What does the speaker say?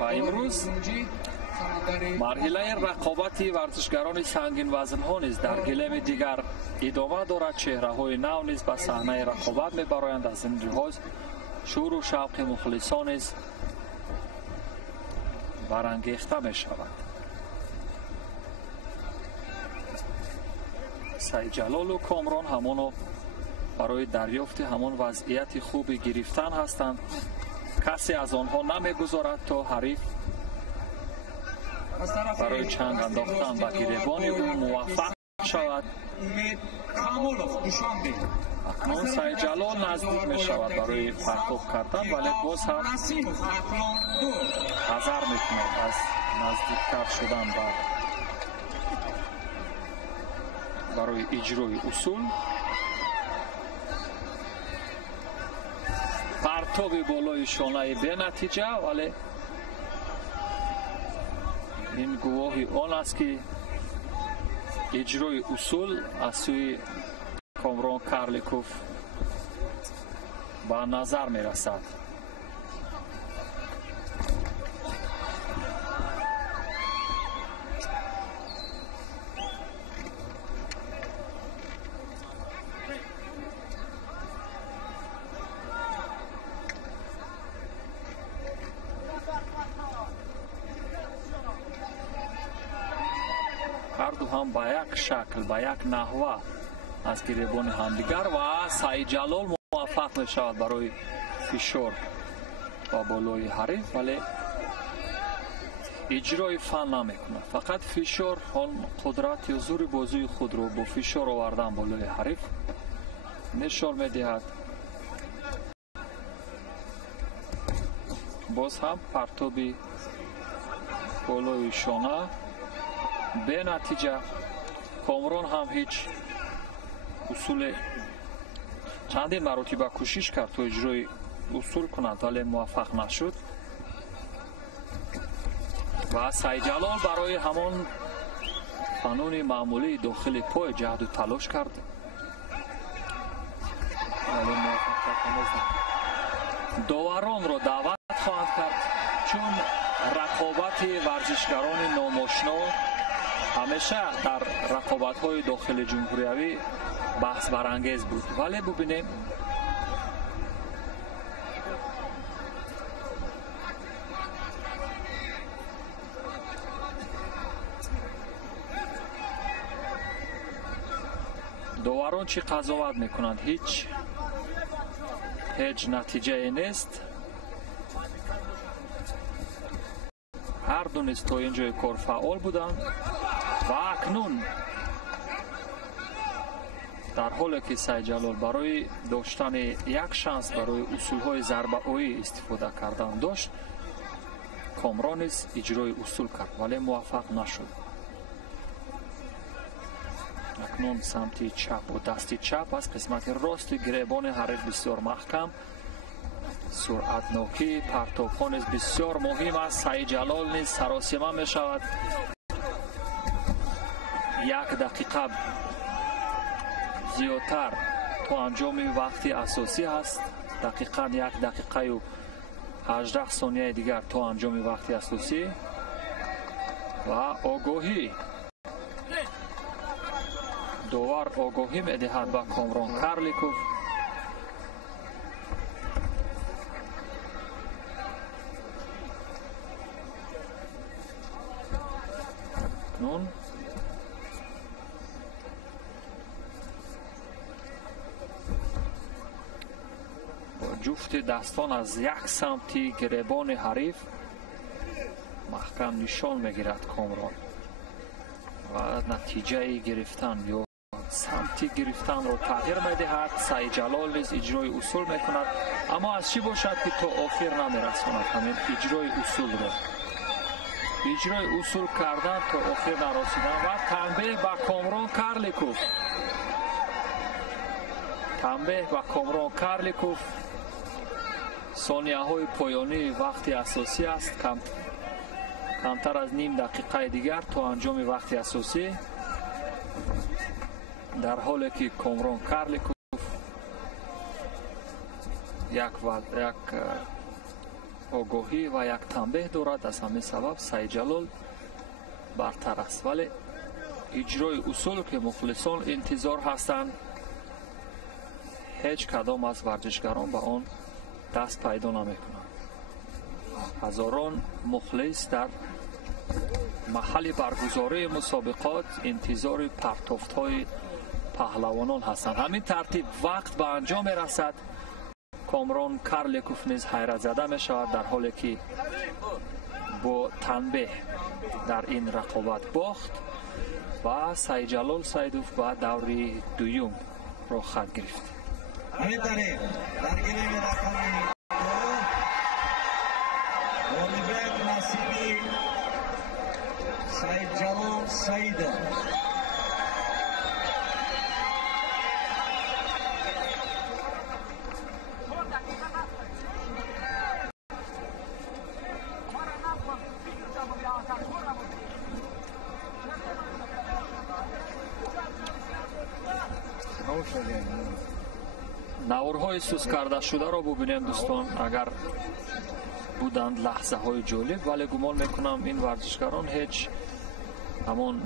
و امروز مرحله رقابت ورزشکاران سنگین وزن ها نیز در گلیم دیگر ادامه دارد. چهره های نو نیز به صحنه رقابت میبرند. از این لحاظ شور و شوق مخلصان نیز برانگیخته می شود. سعید جلال و کامران همانو برای دریافت همان وضعیت خوبی گرفتن هستند. کسی از آنها نمیگذارد تا حریف برای چنگ انداختن به گریبان او موفق شود. اکنون سعید جلال نزدیک می شود برای پرتاب کردن، ولی باز هم حذر می کند از نزدیکتر شدن برای اجرای اصول. پرتاب بالای شانه به نتیجه، ولی این گواهی آن است که اجرای اصول از سوی کامران کارلیکوف به نظر می رسد. هر دو هم به یک شکل، به یک نحوه از گریبان همدیگر و سعید جلال موفق می شود برای فشار با بالای حریف، ولی اجرای فن نمی کند. فقط فشار، آن قدرت یا زور بازوی خود را با فشار آوردن بالای حریف نشان می دهد. باز هم پرتابی بالای شانه به نتیجه. کامران هم هیچ اصول چندین مراتبه کوشش کرد تا اجرای اصول کند، ولی موفق نشد. و سعید جلال برای همان قانون معمولی داخل پای جهد و تلاش کرد، ولی موفقیت نشد. داوران را دعوت خواهند کرد، چون رقابت ورزشکاران ناماشنا همیشه در رقابت‌های داخل جمهوریوی بحث برانگیز بود. ولی ببینیم داوران چی قضاوت میکنند. هیچ نتیجه نیست. هر دو نیز تا اینجای کار فعال بودند و اکنون در حالی که سعید جلال برای داشتن یک شانس برای اصولهای ضربه آیی استفاده کردن داشت، کامران نیز اجرای اصول کرد، ولی موفق نشد. اکنون سمت چپ و دست چپ از قسمت راست گریبان حریف بسیار محکم، سرعتناکی پرتاب نیز بسیار مهم است. سعید جلال نیز سراسیمه می شود. 1 دقیقه زیادتر تا انجام وقتی اساسی است. دقیقاً 1 دقیقه و 18 ثانیه دیگر تا انجام وقتی اساسی. و آگاهی داور آگاهی می‌دهد به کامران کارلیکوف. نون جفت دستان از یک سمتی گریبان حریف محکم نشان میگیرد کامران و نتیجه گرفتن یا سمتی گرفتن را تغییر میدهد. سعید جلال نیز اجرای اصول میکند، اما از چی باشد که تا آخر نمیرساند همین اجرای اصول را. اجرای اصول کردن تا آخر نرسیدن و تنبیه به کامران کارلیکوف. تنبیه به کامران کارلیکوف. ثانیه های پایانی وقتی اساسی است، کمتر از نیم دقیقه دیگر تا انجام وقتی اساسی، در حالی که کامران کارلیکوف یک آگاهی و یک تنبیه دارد. از همین سبب سعید جلال برتر است، ولی اجرای اصول که مخلصان انتظار هستند هیچ کدام از ورزشکاران به آن دست پیدا نمیکنند. هزاران مخلص در محل برگزاری مسابقات انتظار پرتافت‌های پهلوانان هستند. همین ترتیب وقت به انجام میرسد. کامران کارلیکوف نیز حیرت زده می شود در حالی که با تنبیه در این رقابت باخت و سعید جلال سیدوف به دوری دوم را خط گرفت. همین طریق در گلیم رقمی غالبیت نصیبی سعید جلال سیدوف. نوارهای سوز کرده شده را ببینیم دوستان. اگر بودند لحظه های جالب، ولی گمان میکنم این ورزشکاران هیچ همون